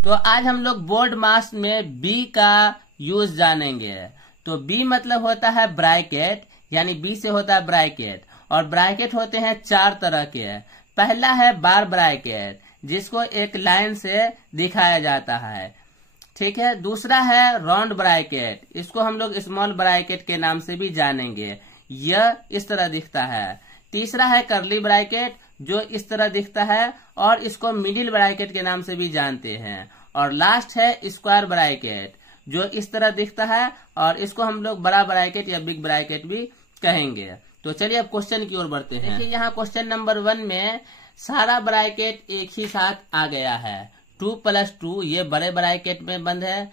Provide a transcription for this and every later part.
तो आज हम लोग बोर्ड मास में बी का यूज जानेंगे। तो बी मतलब होता है ब्रैकेट, यानी बी से होता है ब्रैकेट, और ब्रैकेट होते हैं 4 तरह के। पहला है बार ब्रैकेट, जिसको एक लाइन से दिखाया जाता है, ठीक है। दूसरा है राउंड ब्रैकेट, इसको हम लोग स्मॉल ब्रैकेट के नाम से भी जानेंगे, यह इस तरह दिखता है। तीसरा है कर्ली ब्रैकेट, जो इस तरह दिखता है और इसको मिडिल ब्रैकेट के नाम से भी जानते हैं। और लास्ट है स्क्वायर ब्रैकेट, जो इस तरह दिखता है और इसको हम लोग बड़ा ब्रैकेट या बिग ब्रैकेट भी कहेंगे। तो चलिए अब क्वेश्चन की ओर बढ़ते हैं। देखिए यहाँ क्वेश्चन नंबर 1 में सारा ब्रैकेट एक ही साथ आ गया है। 2 + 2 ये बड़े ब्रैकेट में बंद है।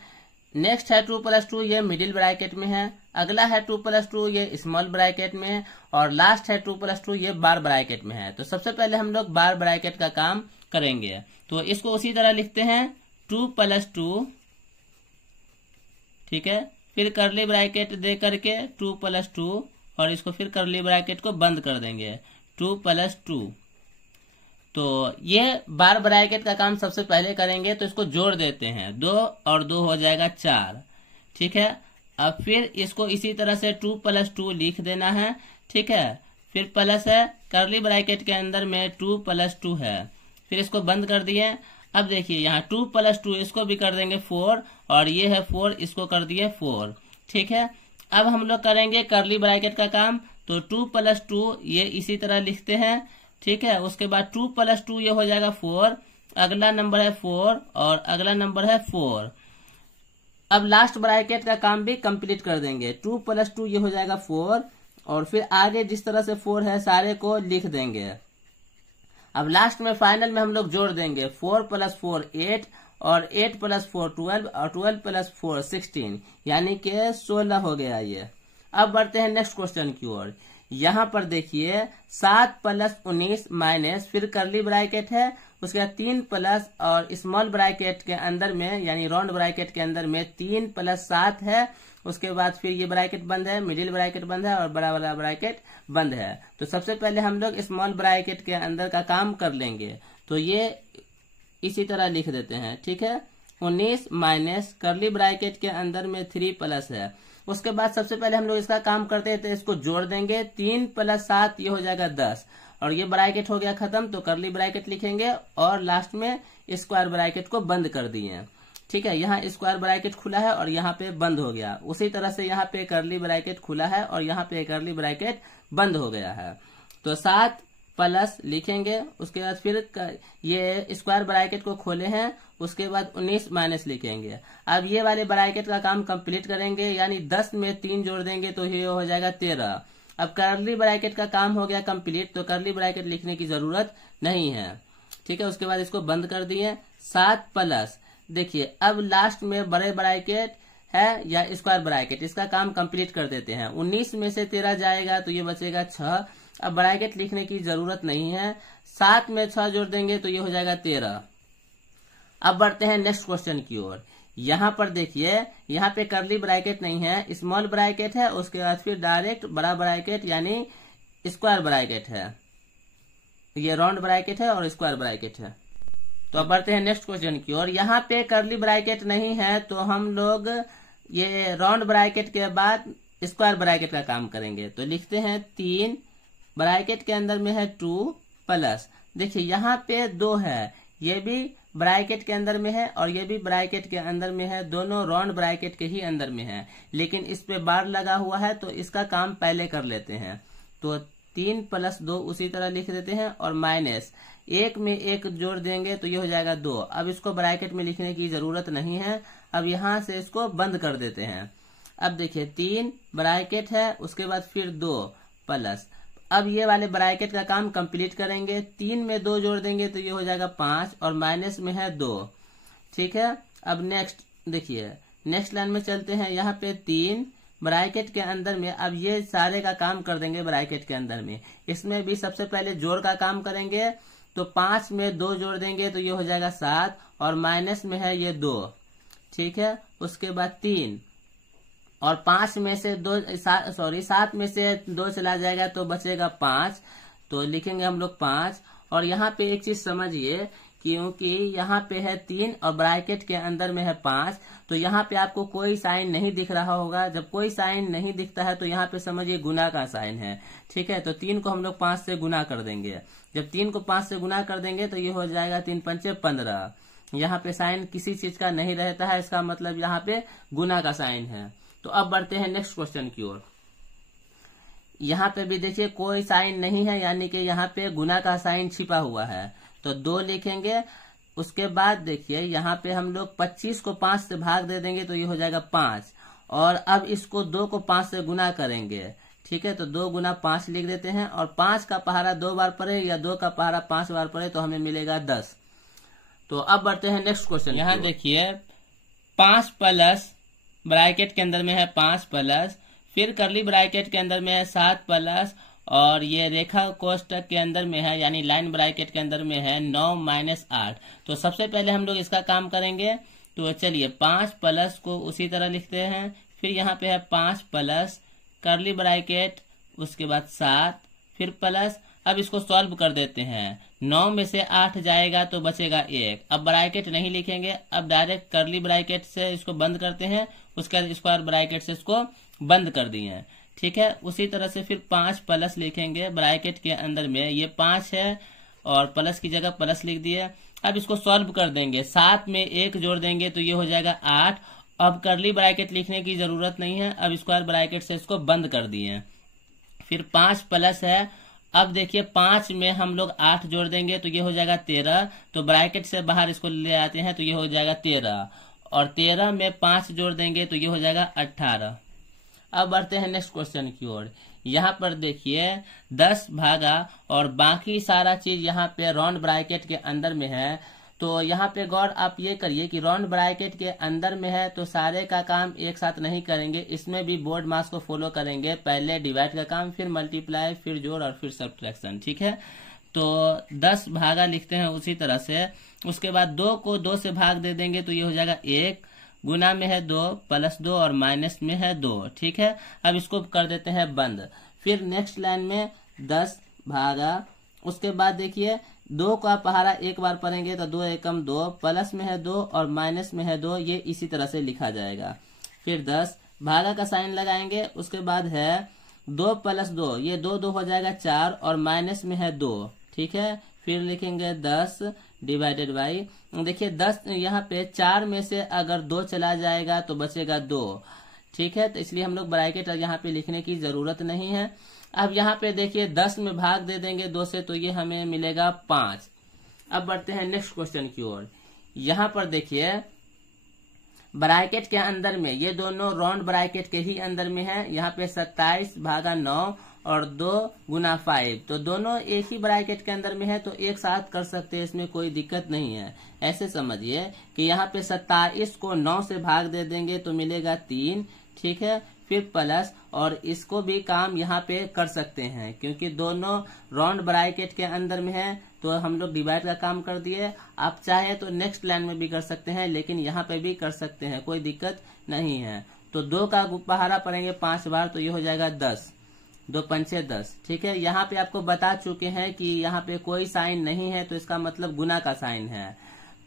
नेक्स्ट है 2 + 2 ये मिडिल ब्रैकेट में है। अगला है 2 + 2 ये स्मॉल ब्रैकेट में है। और लास्ट है 2 + 2 ये बार ब्रैकेट में है। तो सबसे पहले हम लोग बार ब्रैकेट का काम करेंगे। तो इसको उसी तरह लिखते हैं 2 + 2, ठीक है। फिर कर्ली ब्रैकेट दे करके 2 + 2 और इसको फिर कर्ली ब्रैकेट को बंद कर देंगे 2 + 2। तो ये बार ब्रैकेट का काम सबसे पहले करेंगे। तो इसको जोड़ देते हैं, 2 और 2 हो जाएगा 4, ठीक है। अब फिर इसको इसी तरह से 2 + 2 लिख देना है, ठीक है। फिर प्लस है, कर्ली ब्रैकेट के अंदर में 2 + 2 है, फिर इसको बंद कर दिए। अब देखिए यहाँ 2 + 2 इसको भी कर देंगे 4, और ये है 4, इसको कर दिए 4, ठीक है। अब हम लोग करेंगे कर्ली ब्रैकेट का काम। तो 2 + 2 ये इसी तरह लिखते हैं, ठीक है। उसके बाद 2 + 2 ये हो जाएगा 4, अगला नंबर है 4 और अगला नंबर है 4। अब लास्ट ब्रैकेट का काम भी कंप्लीट कर देंगे। 2 + 2 ये हो जाएगा 4, और फिर आगे जिस तरह से 4 है सारे को लिख देंगे। अब लास्ट में फाइनल में हम लोग जोड़ देंगे 4 + 4 8, और 8 + 4 12, और 12 + 4 16, यानी कि 16 हो गया ये। अब बढ़ते हैं नेक्स्ट क्वेश्चन की ओर। यहाँ पर देखिए 7 + 19 माइनस, फिर कर्ली ब्रैकेट है, उसके बाद 3 प्लस और स्मॉल ब्रैकेट के अंदर में यानी राउंड ब्रैकेट के अंदर में 3 + 7 है। उसके बाद फिर ये ब्रैकेट बंद है, मिडिल ब्रैकेट बंद है और बड़ा वाला ब्रैकेट बंद है। तो सबसे पहले हम लोग स्मॉल ब्रैकेट के अंदर का काम कर लेंगे। तो ये इसी तरह लिख देते हैं, ठीक है। 19 माइनस कर्ली ब्रैकेट के अंदर में 3 प्लस है। उसके बाद सबसे पहले हम लोग इसका काम करते हैं, तो इसको जोड़ देंगे 3 + 7 ये हो जाएगा 10, और ये ब्रैकेट हो गया खत्म। तो कर्ली ब्रैकेट लिखेंगे और लास्ट में स्क्वायर ब्रैकेट को बंद कर दिए, ठीक है। यहाँ स्क्वायर ब्रैकेट खुला है और यहाँ पे बंद हो गया। उसी तरह से यहाँ पे कर्ली ब्रैकेट खुला है और यहाँ पे कर्ली ब्रैकेट बंद हो गया है। तो 7 प्लस लिखेंगे, उसके बाद फिर ये स्क्वायर ब्रैकेट को खोले हैं, उसके बाद 19 माइनस लिखेंगे। अब ये वाले ब्रैकेट का काम कंप्लीट करेंगे, यानी 10 में 3 जोड़ देंगे तो ये हो जाएगा 13। अब कर्ली ब्रैकेट का काम हो गया कंप्लीट, तो कर्ली ब्रैकेट लिखने की जरूरत नहीं है, ठीक है। उसके बाद इसको बंद कर दिए। 7 प्लस, देखिए अब लास्ट में बड़े ब्रैकेट है या स्क्वायर ब्रैकेट, इसका काम कंप्लीट कर देते हैं। 19 में से 13 जाएगा तो ये बचेगा 6। अब ब्रैकेट लिखने की जरूरत नहीं है, 7 में 6 जोड़ देंगे तो ये हो जाएगा 13। अब बढ़ते हैं नेक्स्ट क्वेश्चन की ओर। यहाँ पर देखिए यहाँ पे कर्ली ब्रैकेट नहीं है, स्मॉल ब्रैकेट है, उसके बाद फिर डायरेक्ट बड़ा ब्रैकेट यानी स्क्वायर ब्रैकेट है। ये राउंड ब्रैकेट है और स्क्वायर ब्रैकेट है। तो अब बढ़ते हैं नेक्स्ट क्वेश्चन की ओर। यहाँ पे कर्ली ब्रैकेट नहीं है, तो हम लोग ये राउंड ब्रैकेट के बाद स्क्वायर ब्रैकेट का काम करेंगे। तो लिखते हैं 3 ब्रैकेट के अंदर में है 2 प्लस, देखिए यहाँ पे 2 है, ये भी ब्रैकेट के अंदर में है और ये भी ब्रैकेट के अंदर में है, दोनों राउंड ब्रैकेट के ही अंदर में है, लेकिन इस पे बार लगा हुआ है तो इसका काम पहले कर लेते हैं। तो 3 + 2 उसी तरह लिख देते हैं, और माइनस 1 में 1 जोड़ देंगे तो ये हो जाएगा 2। अब इसको ब्रैकेट में लिखने की जरूरत नहीं है, अब यहाँ से इसको बंद कर देते हैं। अब देखिए 3 ब्रैकेट है, उसके बाद फिर 2 प्लस, अब ये वाले ब्रैकेट का काम कंप्लीट करेंगे। 3 में 2 जोड़ देंगे तो ये हो जाएगा 5, और माइनस में है 2, ठीक है। अब नेक्स्ट देखिए नेक्स्ट लाइन में चलते हैं। यहाँ पे 3 ब्रैकेट के अंदर में, अब ये सारे का काम कर देंगे ब्रैकेट के अंदर में। इसमें भी सबसे पहले जोड़ का काम करेंगे। तो 5 में 2 जोड़ देंगे तो ये हो जाएगा 7, और माइनस में है ये 2, ठीक है। उसके बाद 3 और 5 में से 7 में से 2 चला जाएगा तो बचेगा 5, तो लिखेंगे हम लोग 5। और यहाँ पे एक चीज समझिए कि क्योंकि यहाँ पे है 3 और ब्रैकेट के अंदर में है 5, तो यहाँ पे आपको कोई साइन नहीं दिख रहा होगा। जब कोई साइन नहीं दिखता है तो यहाँ पे समझिए गुना का साइन है, ठीक है। तो 3 को हम लोग 5 से गुना कर देंगे। जब 3 को 5 से गुना कर देंगे तो ये हो जाएगा 3 पंचे 15। यहाँ पे साइन किसी चीज का नहीं रहता है, इसका मतलब यहाँ पे गुना का साइन है। तो अब बढ़ते हैं नेक्स्ट क्वेश्चन की ओर। यहाँ पे भी देखिए कोई साइन नहीं है, यानी कि यहाँ पे गुना का साइन छिपा हुआ है, तो 2 लिखेंगे। उसके बाद देखिए यहाँ पे हम लोग 25 को 5 से भाग दे देंगे तो ये हो जाएगा 5, और अब इसको 2 को 5 से गुना करेंगे, ठीक है। तो 2 गुना 5 लिख देते हैं, और 5 का पहाड़ा 2 बार पड़े या 2 का पहाड़ा 5 बार पड़े तो हमें मिलेगा 10। तो अब बढ़ते हैं नेक्स्ट क्वेश्चन। यहाँ देखिए 5 प्लस ब्रैकेट के अंदर में है 5 प्लस, फिर करली ब्रैकेट के अंदर में है 7 प्लस, और ये रेखा कोष्टक के अंदर में है यानी लाइन ब्रैकेट के अंदर में है 9 माइनस 8। तो सबसे पहले हम लोग इसका काम करेंगे। तो चलिए 5 प्लस को उसी तरह लिखते हैं, फिर यहाँ पे है 5 प्लस करली ब्रैकेट, उसके बाद 7 फिर प्लस। अब इसको सॉल्व कर देते हैं। 9 में से 8 जाएगा तो बचेगा 1। अब ब्रैकेट नहीं लिखेंगे, अब डायरेक्ट करली ब्रैकेट से इसको बंद करते हैं, उसके बाद स्क्वायर ब्रैकेट से इसको बंद कर दिए, ठीक है। उसी तरह से फिर 5 प्लस लिखेंगे ब्रैकेट के अंदर में, ये 5 है और प्लस की जगह प्लस लिख दिए। अब इसको सॉल्व कर देंगे, 7 में 1 जोड़ देंगे तो ये हो जाएगा 8। अब करली ब्रैकेट लिखने की जरूरत नहीं है, अब स्क्वायर ब्रैकेट से इसको बंद कर दिए। फिर 5 प्लस है, अब देखिए 5 में हम लोग 8 जोड़ देंगे तो ये हो जाएगा 13। तो ब्रैकेट से बाहर इसको ले आते हैं तो ये हो जाएगा 13, और 13 में 5 जोड़ देंगे तो ये हो जाएगा 18। अब बढ़ते हैं नेक्स्ट क्वेश्चन की ओर। यहाँ पर देखिए 10 भागा और बाकी सारा चीज यहाँ पे राउंड ब्रैकेट के अंदर में है। तो यहाँ पे गौर आप ये करिए कि राउंड ब्रैकेट के अंदर में है तो सारे का काम एक साथ नहीं करेंगे, इसमें भी बोर्ड मास को फॉलो करेंगे। पहले डिवाइड का काम, फिर मल्टीप्लाई, फिर जोड़ और फिर सब्ट्रैक्शन, ठीक है। तो 10 भागा लिखते हैं उसी तरह से। उसके बाद 2 को 2 से भाग दे देंगे तो ये हो जाएगा 1, गुना में है 2 प्लस 2 और माइनस में है 2, ठीक है। अब इसको कर देते हैं बंद। फिर नेक्स्ट लाइन में 10 भागा, उसके बाद देखिए 2 का पहाड़ा 1 बार पढ़ेंगे तो 2 एकम 2, प्लस में है 2 और माइनस में है 2, ये इसी तरह से लिखा जाएगा। फिर 10 भागा का साइन लगाएंगे, उसके बाद है 2 प्लस 2, ये 2 2 हो जाएगा 4 और माइनस में है 2, ठीक है। फिर लिखेंगे 10 डिवाइडेड बाई, देखिए 10 यहाँ पे 4 में से अगर 2 चला जाएगा तो बचेगा 2, ठीक है। तो इसलिए हम लोग ब्रैकेट यहाँ पे लिखने की जरूरत नहीं है। अब यहाँ पे देखिए 10 में भाग दे देंगे 2 से तो ये हमें मिलेगा 5। अब बढ़ते हैं नेक्स्ट क्वेश्चन की ओर। यहाँ पर देखिए ब्रैकेट के अंदर में ये दोनों राउंड ब्रैकेट के ही अंदर में है। यहाँ पे 27 भागा 9 और 2 गुना 5, तो दोनों एक ही ब्रैकेट के अंदर में है तो एक साथ कर सकते हैं, इसमें कोई दिक्कत नहीं है। ऐसे समझिए कि यहाँ पे 27 को 9 से भाग दे देंगे तो मिलेगा 3, ठीक है। फिर प्लस, और इसको भी काम यहाँ पे कर सकते हैं क्योंकि दोनों राउंड ब्रैकेट के अंदर में है तो हम लोग डिवाइड का काम कर दिए। आप चाहे तो नेक्स्ट लाइन में भी कर सकते हैं, लेकिन यहाँ पे भी कर सकते हैं, कोई दिक्कत नहीं है। तो 2 का पहाड़ा पड़ेंगे 5 बार तो ये हो जाएगा 10, 2 पंचे 10, ठीक है। यहाँ पे आपको बता चुके हैं कि यहाँ पे कोई साइन नहीं है तो इसका मतलब गुना का साइन है।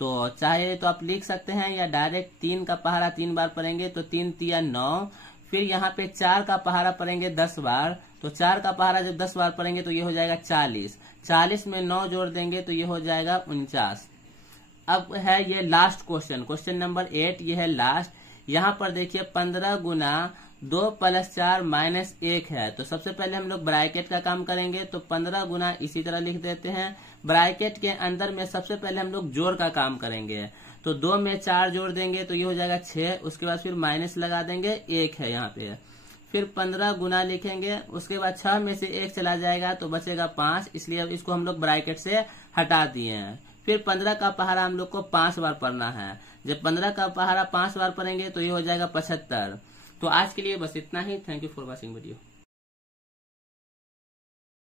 तो चाहे तो आप लिख सकते हैं या डायरेक्ट 3 का पहाड़ा 3 बार पढ़ेंगे तो 3 तिया 9। फिर यहाँ पे 4 का पहाड़ा पढ़ेंगे 10 बार, तो 4 का पहाड़ा जब 10 बार पढ़ेंगे तो ये हो जाएगा 40। 40 में 9 जोड़ देंगे तो ये हो जाएगा 49। अब है ये लास्ट क्वेश्चन, क्वेश्चन नंबर 8, ये है लास्ट। यहाँ पर देखिए 15 गुना 2 प्लस 4 माइनस 1 है। तो सबसे पहले हम लोग ब्रैकेट का काम करेंगे, तो 15 गुना इसी तरह लिख देते हैं। ब्रैकेट के अंदर में सबसे पहले हम लोग जोड़ का काम करेंगे, तो 2 में 4 जोड़ देंगे तो ये हो जाएगा 6। उसके बाद फिर माइनस लगा देंगे, 1 है यहाँ पे। फिर 15 गुना लिखेंगे, उसके बाद 6 में से 1 चला जाएगा तो बचेगा 5, इसलिए अब इसको हम लोग ब्रैकेट से हटा दिए हैं। फिर 15 का पहाड़ा हम लोग को 5 बार पढ़ना है। जब 15 का पहाड़ा 5 बार पढ़ेंगे तो ये हो जाएगा 75। तो आज के लिए बस इतना ही। Thank you for watching video.